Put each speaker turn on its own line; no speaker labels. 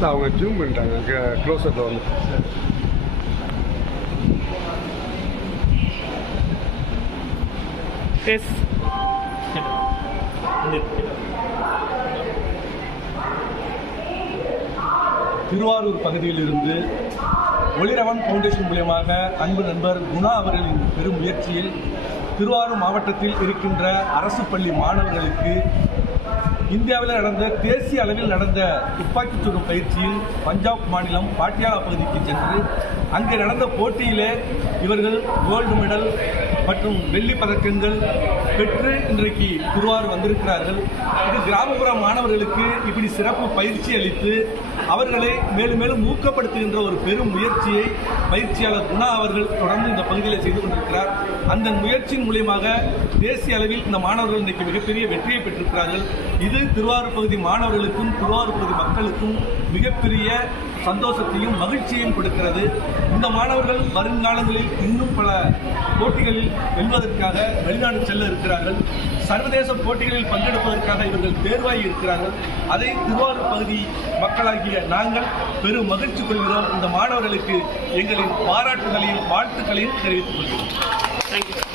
இல்லை அவங்க ஜூம் பண்ணிட்டாங்க. க்ளோஸ்அப்பில் வந்து
டெஸ்ட்
திருவாரூர் பகுதியிலிருந்து ஒளிரவன் ஃபவுண்டேஷன் மூலியமாக அன்பு நண்பர் குணா அவர்களின் பெரும் முயற்சியில் திருவாரூர் மாவட்டத்தில் இருக்கின்ற அரசு பள்ளி மாணவர்களுக்கு இந்தியாவில் நடந்த தேசிய அளவில் நடந்த துப்பாக்கிச் சுடும் பயிற்சியில் பஞ்சாப் மாநிலம் பாட்டியாலா பகுதிக்கு சென்று அங்கே நடந்த போட்டியிலே இவர்கள் கோல்டு மெடல் மற்றும் வெள்ளி பதக்கங்கள் பெற்று இன்றைக்கு திருவாரூர் வந்திருக்கிறார்கள். இது கிராமப்புற மாணவர்களுக்கு இப்படி சிறப்பு பயிற்சி அளித்து அவர்களை மேலும் மேலும் ஊக்கப்படுத்துகின்ற ஒரு பெரும் முயற்சியை பயிற்சியாளர் குணா அவர்கள் தொடர்ந்து இந்த பகுதியில் செய்து கொண்டிருக்கிறார். அந்த முயற்சியின் மூலியமாக தேசிய அளவில் இந்த மாணவர்கள் இன்றைக்கு மிகப்பெரிய வெற்றியை பெற்றிருக்கிறார்கள். இது திருவாரூர் பகுதி மாணவர்களுக்கும் திருவாரூர் பகுதி மக்களுக்கும் மிகப்பெரிய சந்தோஷத்தையும் மகிழ்ச்சியையும் கொடுக்கிறது. இந்த மாணவர்கள் வருங்காலங்களில் இன்னும் பல போட்டிகளில் வெல்வதற்காக வெளிநாடு செல்ல இருக்கிறார்கள். சர்வதேச போட்டிகளில் பங்கெடுப்பதற்காக இவர்கள் தேர்வாகி இருக்கிறார்கள். அதை திருவாரூர் பகுதி மக்களாகிய நாங்கள் பெரும் மகிழ்ச்சி கொள்கிறோம். இந்த மாணவர்களுக்கு எங்களின் பாராட்டுகளையும் வாழ்த்துக்களையும் தெரிவித்துக் கொள்கிறோம்.
தேங்க்யூ